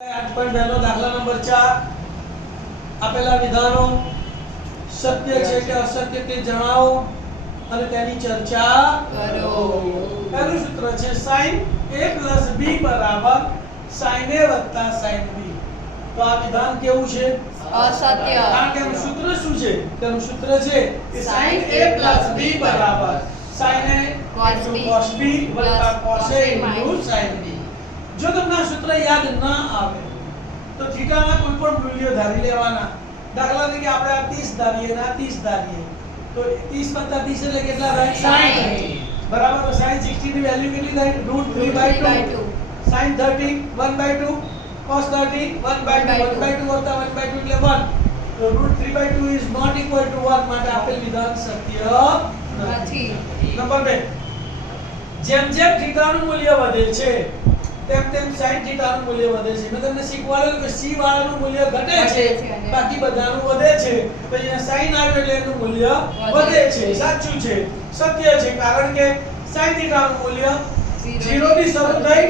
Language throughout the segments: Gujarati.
8.2 નો દાખલા નંબર 4 આપેલા વિધાનો સત્ય છે કે અસત્ય તે જણાવો અને તેની ચર્ચા કરો. પહેલું સૂત્ર છે sin a + b = sin a + sin b. તો આ વિધાન કેવું છે? અસત્ય. કારણ કે એનું સૂત્ર શું છે? તેનું સૂત્ર છે કે sin a + b = sin a cos b + cos a * sin b. જો તમને આ સૂત્ર યાદ ના આવે તો થીટાના કોઈ પણ મૂલ્ય ધારી લેવાના. દાખલા તરીકે આપણે આ 30 ધારીએ અને આ 30 ધારીએ તો 30 + 30 એટલે કેટલા થાય? 60. બરાબર. તો sin 60 ની વેલ્યુ કેટલી થાય? √3/2. sin 30 1/2, cos 30 1/2, 1/2 વત્તા 1/2 એટલે 1. તો √3/2 is not equal to 1. માટે આપેલ વિધાન સત્ય નથી. નંબર 2, જેમ જેમ થીટાનું મૂલ્ય વધે છે તેમ તેમ sin થીટાનું મૂલ્ય વધે છે. મેં તમને શીખવાડેલું કે c વાળાનું મૂલ્ય ઘટે છે, બાકી બધાનું વધે છે. તો અહીંયા sin આવ્યો એટલે એનું મૂલ્ય વધે છે. સાચું છે, સત્ય છે, કારણ કે sin થીટાનું મૂલ્ય 0 થી શરૂ થઈ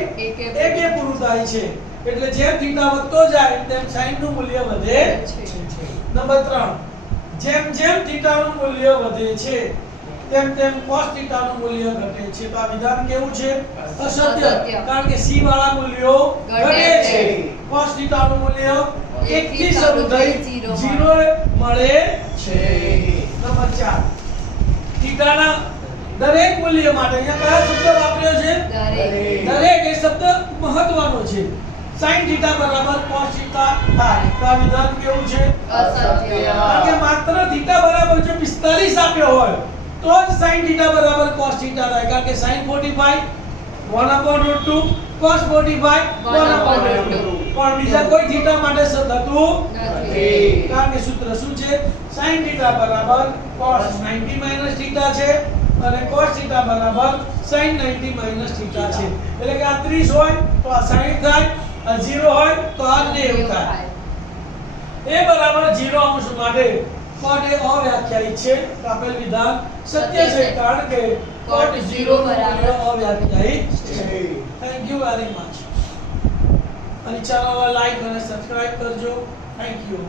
1 પૂરું થાય છે. એટલે જેમ થીટા વધતો જાય તેમ sin નું મૂલ્ય વધે છે. નંબર 3, જેમ જેમ થીટાનું મૂલ્ય વધે છે તેમ તેમ cos થીટાનું મૂલ્ય ઘટે છે. તો આ વિધાન કેવું છે? અસત્ય. કારણ કે c વાળા મૂલ્યો ઘટે છે. cos થીટાનું મૂલ્ય 1 થી શરૂ થઈ 0 મળે છે. નંબર 4, થીટાના દરેક મૂલ્ય માટે અહીંયા કયા શબ્દ વાપર્યો છે? દરેક એ શબ્દ મહત્વનો છે. sin થીટા = cos થીટા થાય. તો આ વિધાન કેવું છે? અસત્ય. કારણ કે માત્ર થીટા બરાબર જો 45 આપ્યો હોય તો જ sin થીટા = cos થીટા થાય. કારણ કે sin 45 1/√2, cos 45 1/√2. પણ બીજા કોઈ થીટા માટે થતું નથી. કારણ કે સૂત્ર શું છે? sin થીટા = cos 90 - થીટા છે અને cos થીટા = sin 90 - થીટા છે. એટલે કે આ 30 હોય તો આ 60 થાય, આ 0 હોય તો આ 90 થાય. a = 0 અંશ માટે cot એ અવ્યાખ્યાયિત છે. તો આપેલ વિધાન સત્ય છે, કારણ કે cot 0 નું મૂલ્ય અવ્યાખ્યાયિત છે. Thank you very much. અને ચેનલને લાઈક અને સબસ્ક્રાઇબ કરજો. Thank you.